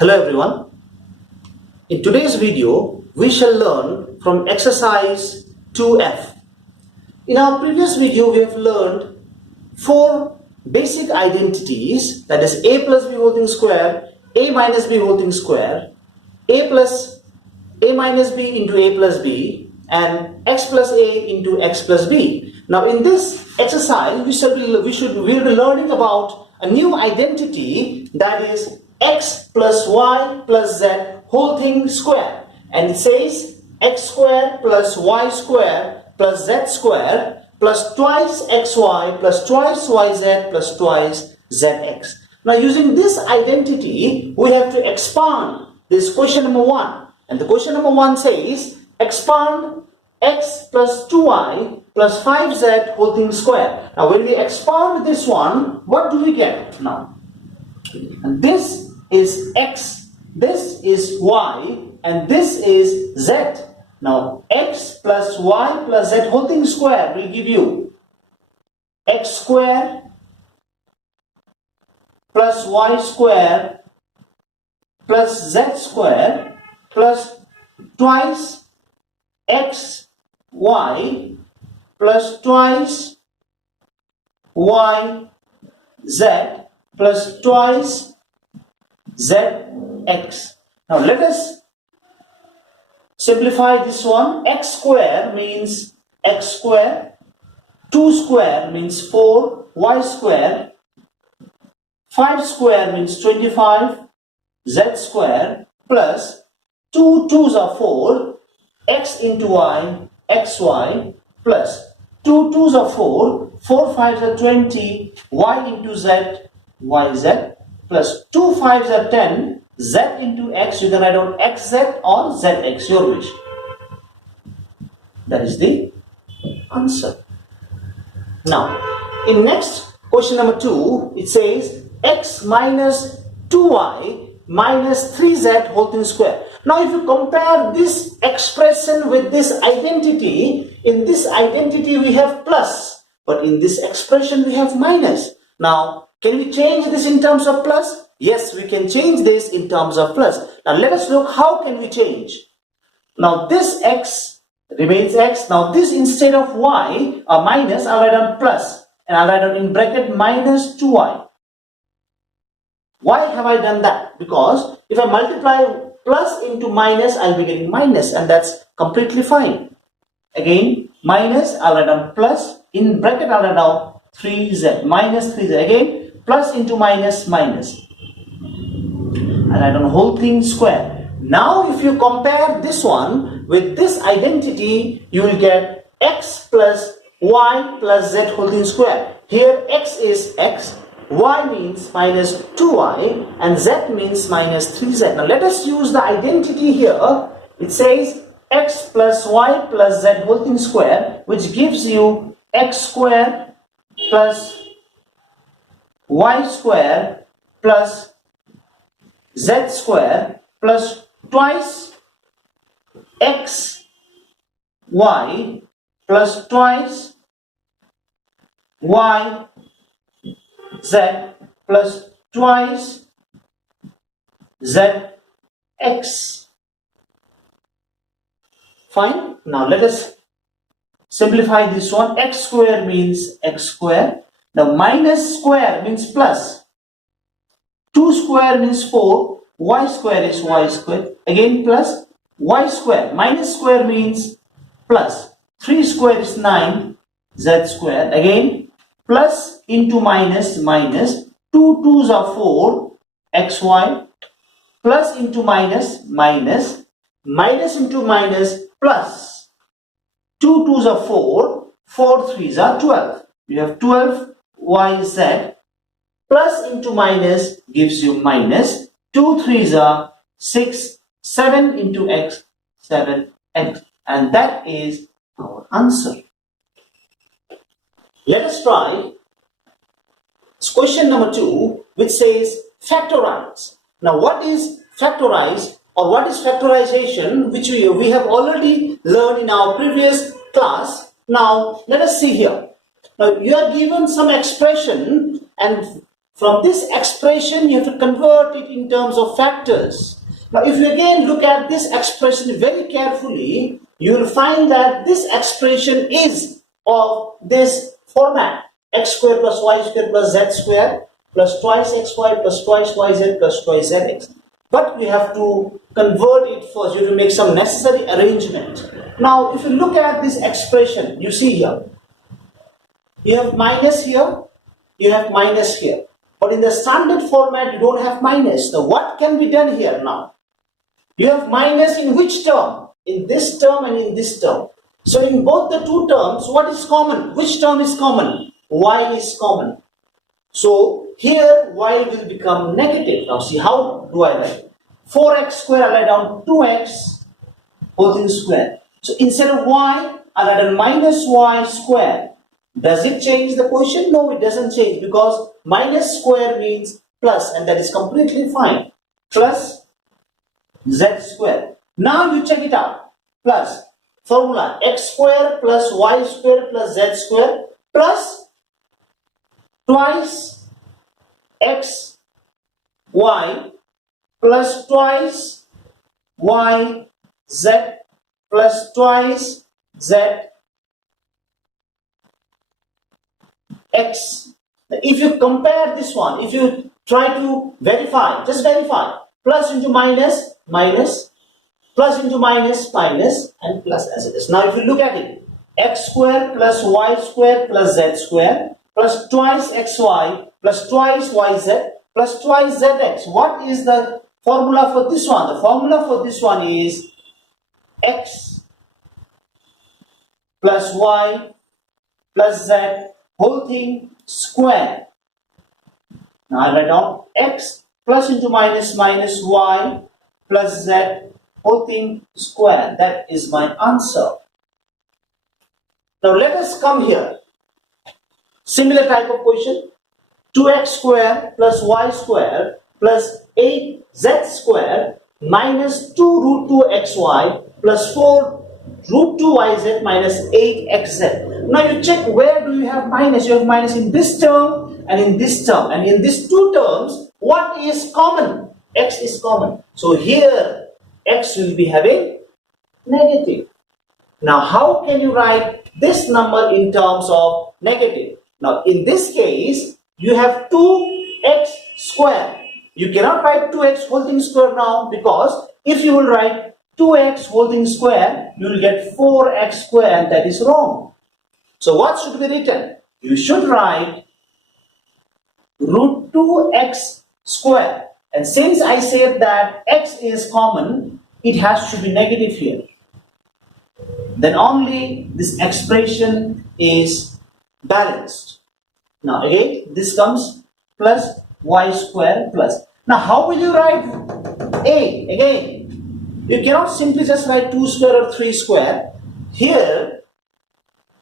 Hello everyone. In today's video, we shall learn from exercise 2F. In our previous video, we have learned four basic identities, that is a plus b whole thing square, a minus b whole thing square, a minus b into a plus b, and x plus a into x plus b. Now in this exercise, we'll be learning about a new identity, that is x plus y plus z whole thing square, and it says x square plus y square plus z square plus twice xy plus twice yz plus twice zx. Now using this identity, we have to expand this question number 1, and the question number 1 says expand x plus 2y plus 5z whole thing square. Now when we expand this one, what do we get now? And this is x, this is y, and this is z. Now x plus y plus z whole thing square will give you x square plus y square plus z square plus twice x y plus twice y z plus twice zx. Now let us simplify this one. X square means x square, 2 square means 4, y square, 5 square means 25, z square plus 2 2s are 4, x into y, xy plus 2 2s are 4, 4 5s are 20, y into z, yz plus 2 5s are 10, z into x. You can write down xz or zx, your wish. That is the answer. Now, in next question number 2, it says x minus 2y minus 3z whole thing square. Now if you compare this expression with this identity, in this identity we have plus, but in this expression we have minus. Now can we change this in terms of plus? Yes, we can change this in terms of plus. Now let us look how can we change. Now this x remains x. Now this instead of y or minus, I'll write down plus, and I'll write down in bracket minus 2y. Why have I done that? Because if I multiply plus into minus, I'll be getting minus, and that's completely fine. Again, minus, I'll write down plus, in bracket I'll write down 3z, minus 3z. Again, plus into minus, minus. And write down whole thing square. Now if you compare this one with this identity, you will get x plus y plus z whole thing square. Here x is x, y means minus 2y, and z means minus 3z. Now let us use the identity here. It says x plus y plus z whole thing square, which gives you x square plus y square plus z square plus twice x y plus twice y z plus twice zx. Fine. Now let us simplify this one. X square means x square. Now minus square means plus. 2 square means 4. Y square is y square. Again plus y square. Minus square means plus. 3 square is 9. Z square. Again plus into minus, minus. 2 2s are 4. Xy. Plus into minus, minus. Minus into minus plus. 2 2s are 4. 4 3s are 12. You have 12 yz. Plus into minus gives you minus. 2 3s are 6. 7 into x, 7x. And that is our answer. Let us try question number 2, which says factorize. Now what is factorize or what is factorization, which we have already learned in our previous class. Now let us see here. Now you are given some expression, and from this expression you have to convert it in terms of factors. Now if you again look at this expression very carefully, you will find that this expression is of this format: x square plus y square plus z square plus twice xy plus twice yz plus twice zx. But we have to convert it first. You have to make some necessary arrangement. Now if you look at this expression, you see here, you have minus here, you have minus here. But in the standard format, you don't have minus. So what can be done here now? You have minus in which term? In this term and in this term. So in both the two terms, what is common? Which term is common? Y is common. So here y will become negative. Now see, how do I write? 4x square, I write down 2x whole thing square. So instead of y, I write down minus y square. Does it change the quotient? No, it doesn't change, because minus square means plus, and that is completely fine. Plus z square. Now you check it out. Plus formula x square plus y square plus z square plus twice x y plus twice y z plus twice z x. If you compare this one, if you try to verify, just verify, plus into minus, minus, plus into minus, minus, and plus as it is. Now if you look at it, x square plus y square plus z square plus twice xy plus twice yz plus twice zx. What is the formula for this one? The formula for this one is x plus y plus z whole thing square. Now I write down x plus into minus minus y plus z whole thing square. That is my answer. Now let us come here. Similar type of question. 2x square plus y square plus 8z square minus 2 root 2 xy plus 4 root 2 yz minus 8xz. Now you check, where do you have minus? You have minus in this term and in this term. And in these two terms, what is common? X is common. So here, x will be having negative. Now how can you write this number in terms of negative? Now in this case, you have 2x square. You cannot write 2x whole thing square now, because if you will write 2x whole thing square, you will get 4x square, and that is wrong. So what should be written? You should write root 2x square. And since I said that x is common, it has to be negative here. Then only this expression is balanced. Now again, this comes plus y square plus. Now how will you write a? Again, you cannot simply just write 2 square or 3 square. Here,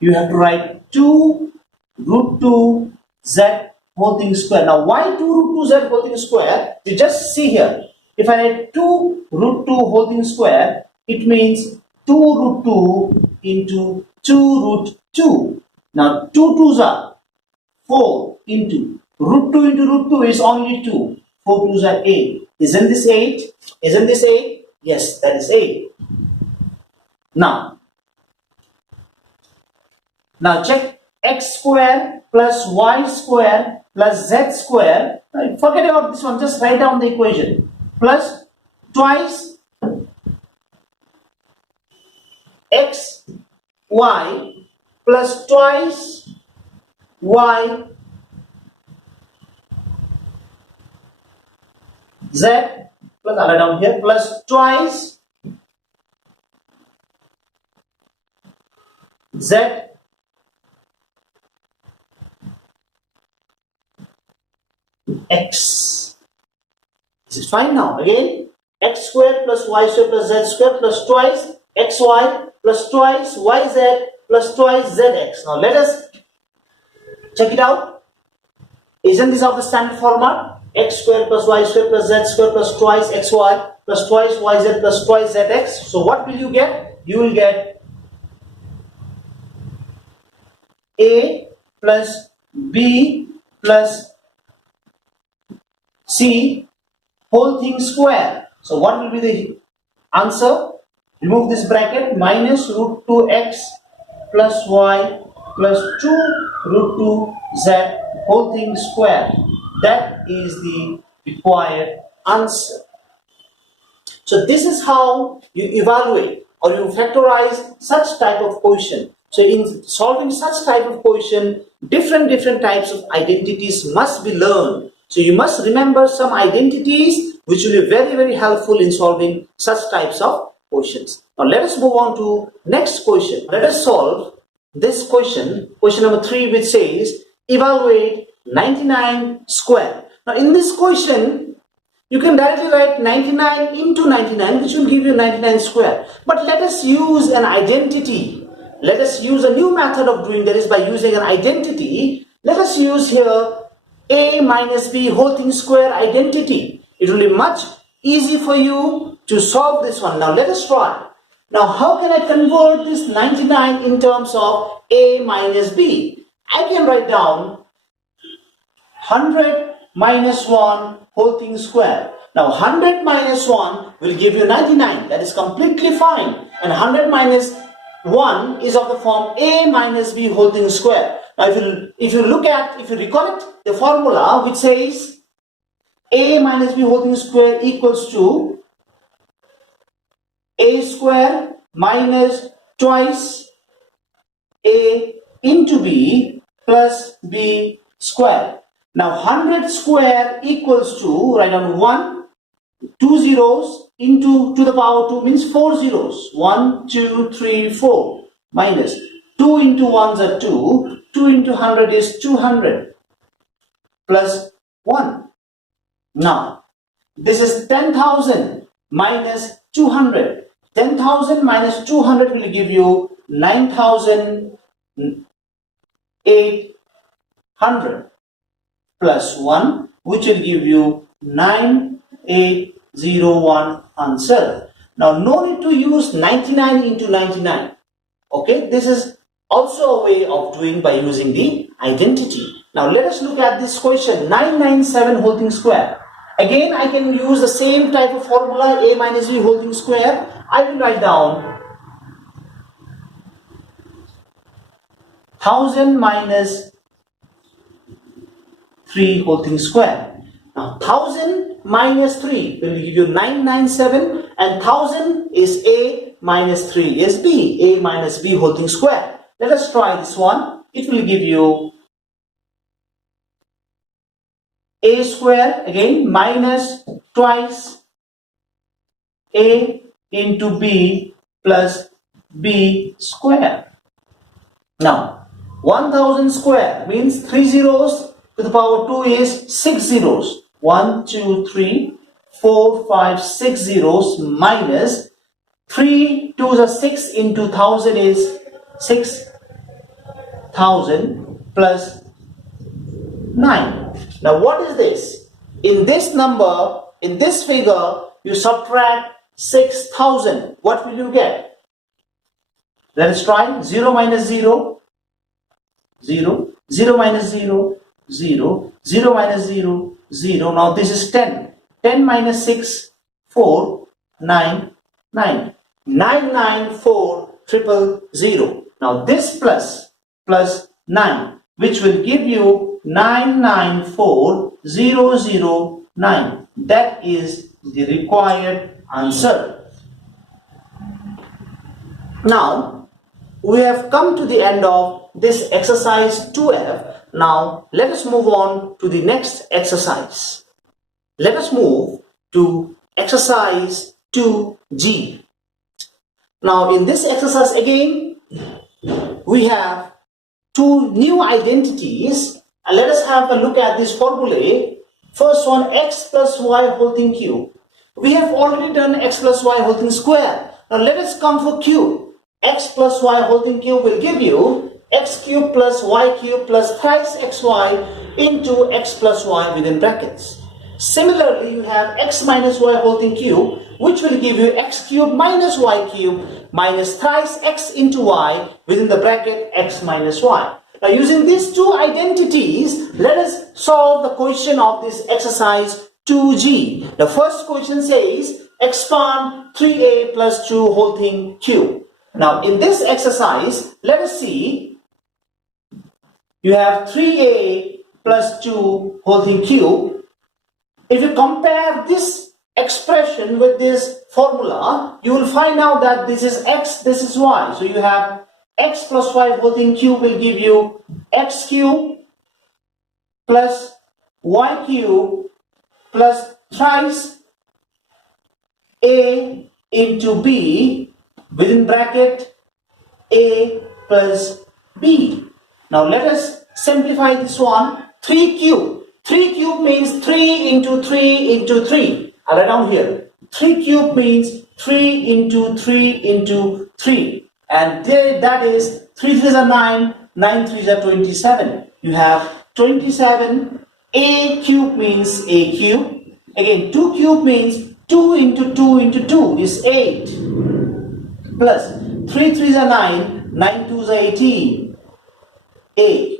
you have to write 2 root 2 z whole thing square. Now why 2 root 2 z whole thing square? You just see here. If I write 2 root 2 whole thing square, it means 2 root 2 into 2 root 2. Now 2 2s are 4 into root 2 into root 2 is only 2. 4 2s are 8. Isn't this 8? Isn't this 8? Yes, that is 8. Now check x square plus y square plus z square. Forget about this one, just write down the equation. Plus twice x y plus twice y z plus, I'll write down here, plus twice z x. This is fine now. Again, x square plus y square plus z square plus twice xy plus twice yz plus twice zx. Now let us check it out. Isn't this of the standard format? X square plus y square plus z square plus twice xy plus twice yz plus twice zx. So what will you get? You will get a plus b plus C whole thing square. So what will be the answer? Remove this bracket, minus root 2x plus y plus 2 root 2z whole thing square. That is the required answer. So this is how you evaluate or you factorize such type of question. So in solving such type of question, different types of identities must be learned. So you must remember some identities which will be very helpful in solving such types of questions. Now let us move on to next question. Let us solve this question number 3, which says evaluate 99 square. Now in this question, you can directly write 99 into 99, which will give you 99 square. But let us use an identity. Let us use a new method of doing that, is by using an identity. Let us use here a minus b whole thing square identity. It will be much easy for you to solve this one. Now let us try. Now how can I convert this 99 in terms of a minus b? I can write down 100 minus 1 whole thing square. Now 100 minus 1 will give you 99. That is completely fine. And 100 minus 1 is of the form a minus b whole thing square. Now if you recollect the formula, which says a minus b whole thing square equals to a square minus twice a into b plus b square. Now 100 square equals to, write down 1, 2 zeros into to the power 2 means 4 zeros. 1, 2, 3, 4 minus 2 into 1s are 2. 2 into 100 is 200 plus 1. Now this is 10,000 minus 200. 10,000 minus 200 will give you 9,800 plus 1, which will give you 9801 answer. Now no need to use 99 into 99. Okay, this is also a way of doing by using the identity. Now let us look at this question, 997 whole thing square. Again, I can use the same type of formula, a minus b whole thing square. I will write down 1000 minus 3 whole thing square. Now 1000 minus 3 will give you 997, and 1000 is a minus 3 is b, a minus b whole thing square. Let us try this one. It will give you a square, again minus twice a into b plus b square. Now 1000 square means 3 zeros to the power 2 is 6 zeros. 1, 2, 3, 4, 5, 6 zeros minus 3 2s are 6 into 1000 is 6000 plus 9. Now what is this? In this number, in this figure, you subtract 6000. What will you get? Let us try. 0 minus 0, 0. 0 minus 0, 0. 0 minus 0, 0. Now this is 10. 10 minus 6, 4, 9, 9. 994000. Now this plus 9, which will give you 994009. That is the required answer. Now we have come to the end of this exercise 2F. Now let us move on to the next exercise. Let us move to exercise 2G. Now in this exercise again, we have two new identities, and let us have a look at this formulae. First one, x plus y whole thing cube. We have already done x plus y whole thing square. Now let us come for cube. X plus y whole thing cube will give you x cube plus y cube plus thrice xy into x plus y within brackets. Similarly, you have x minus y whole thing cube, which will give you x cube minus y cube minus thrice x into y within the bracket x minus y. Now using these two identities, let us solve the question of this exercise 2g. The first question says expand 3a plus 2 whole thing cube. Now in this exercise, let us see, you have 3a plus 2 whole thing cube. If you compare this expression with this formula, you will find out that this is x, this is y. So you have x plus y whole thing cube will give you x cube plus y cube plus thrice a into b within bracket a plus b. Now let us simplify this one. 3 cube. 3 cube means 3 into 3 into 3. I'll write down here. 3 cube means 3 into 3 into 3. And there, that is 3 3s are 9, 9 3s are 27. You have 27. A cube means a cube. Again, 2 cube means 2 into 2 into 2 is 8. Plus 3 3s are 9, 9 2s are 18. A.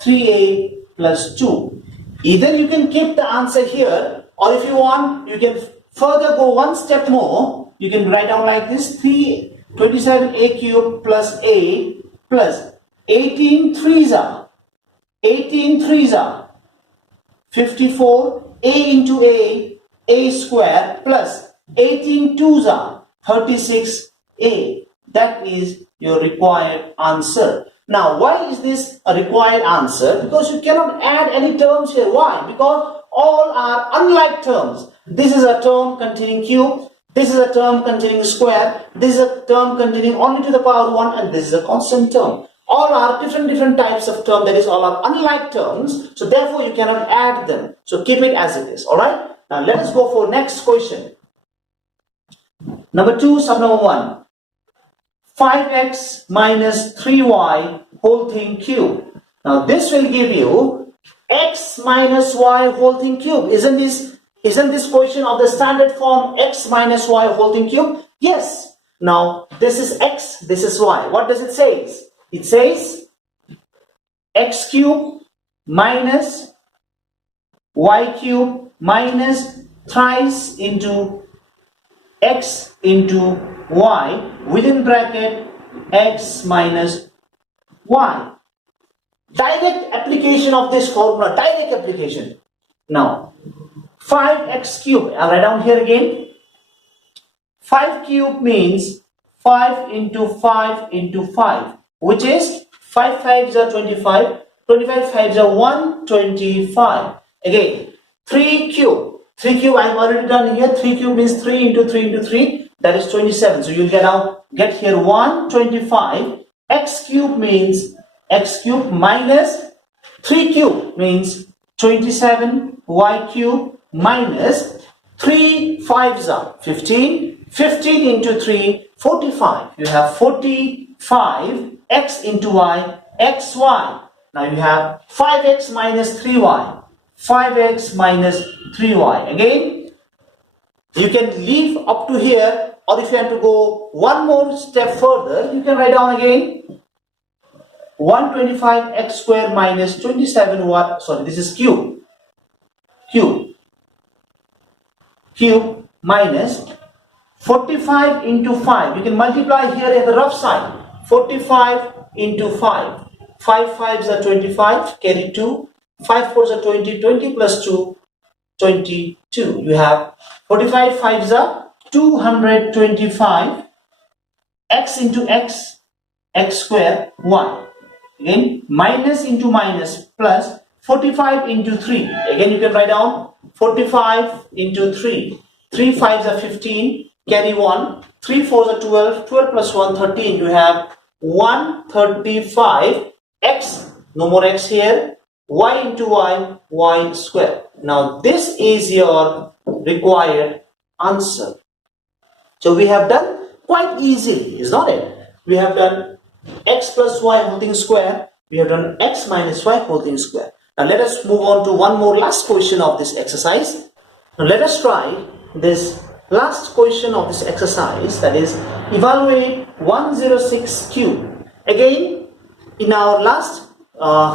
3a plus 2. Either you can keep the answer here, or if you want, you can further go one step more. You can write down like this: 27a cube plus a plus 18 3s are 54, a into a square plus 18 2s are 36a. That is your required answer. Now, why is this a required answer? Because you cannot add any terms here. Why? Because all are unlike terms. This is a term containing cube. This is a term containing square. This is a term containing only to the power 1, and this is a constant term. All are different types of term. That is, all are unlike terms. So therefore, you cannot add them. So keep it as it is. All right. Now let us go for next question. Number 2, sub number 1. 5x minus 3y whole thing cube. Now this will give you x minus y whole thing cube. Isn't this question of the standard form x minus y whole thing cube? Yes. Now this is x, this is y. What does it say? It says x cube minus y cube minus thrice into x into y within bracket x minus y. Direct application of this formula, direct application. Now 5x cube, I'll write down here again. 5 cube means 5 into 5 into 5, which is 5 5s are 25, 25 5s are 125. Again, 3 cube I've already done here. 3 cube means 3 into 3 into 3, that is 27. So you'll get here 125. X cube means x cube minus 3 cube means 27. Y cube minus 3 5s are 15. 15 into 3, 45. You have 45 x into y, xy. Now you have 5x minus 3y. 5x minus 3y. Again, you can leave up to here, or if you have to go one more step further, you can write down again 125x square minus 27y. Sorry, this is cube minus 45 into 5. You can multiply here at the rough side. 45 into 5. 5 5s are 25, carry 2. 5 4s are 20, 20 plus 2, 22. You have 45 5s are 225, x into x, x square, y. Again, minus into minus plus 45 into 3. Again, you can write down 45 into 3. 3 5s are 15, carry 1. 3 4s are 12, 12 plus 1, 13. You have 135, x, no more x here, y into y, y square. Now this is your required answer. So we have done quite easily, is not it? We have done x plus y whole thing square. We have done x minus y whole thing square. Now let us move on to one more last question of this exercise. Now let us try this last question of this exercise, that is evaluate 106 cube. Again, in our last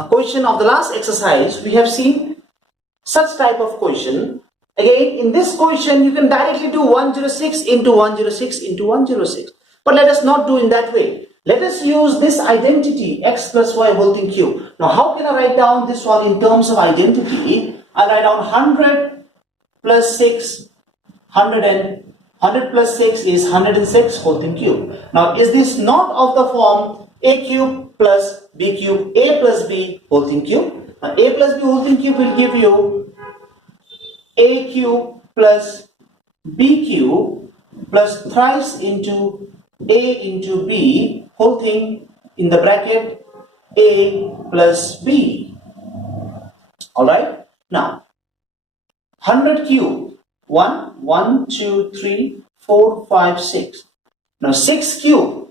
question of the last exercise, we have seen such type of question Again, in this question, you can directly do 106 into 106 into 106. But let us not do in that way. Let us use this identity, x plus y whole thing cube. Now, how can I write down this one in terms of identity? I'll write down 100 plus 6, 100 plus 6 is 106 whole thing cube. Now, is this not of the form a cube plus b cube, a plus b whole thing cube? Now, a plus b whole thing cube will give you a cube plus b cube plus thrice into a into b whole thing in the bracket a plus b. Alright? Now, 100 cube, 1, 2, 3, 4, 5, 6. Now 6 cube.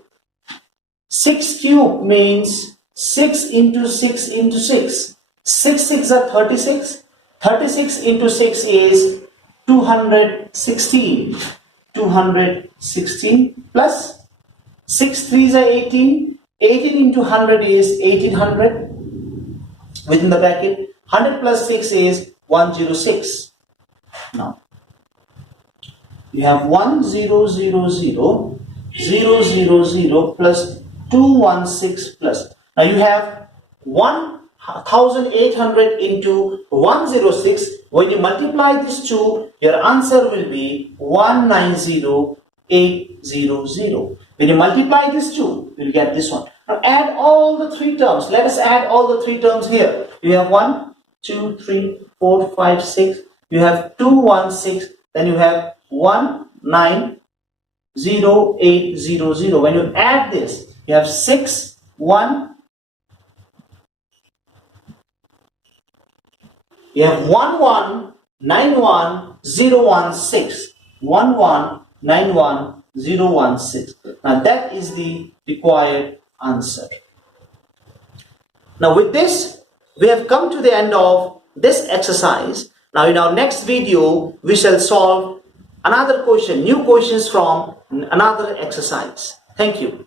6 cube means 6 into 6 into 6. 6 6 are 36. 36 into 6 is 216. 216 plus 6 3s are 18. 18 into 100 is 1800. Within the bracket, 100 plus 6 is 106. Now, you have 1000, 000 plus 216 plus. Now you have 1800 into 106. When you multiply these two, your answer will be 190800. When you multiply these two, you will get this one. Now add all the three terms. Let us add all the three terms here. You have 1, 2, 3, 4, 5, 6. You have 216. Then you have 190800. When you add this, you have 6, 1. You have 1191016. 1191016. Now that is the required answer. Now with this, we have come to the end of this exercise. Now in our next video, we shall solve another question, new questions from another exercise. Thank you.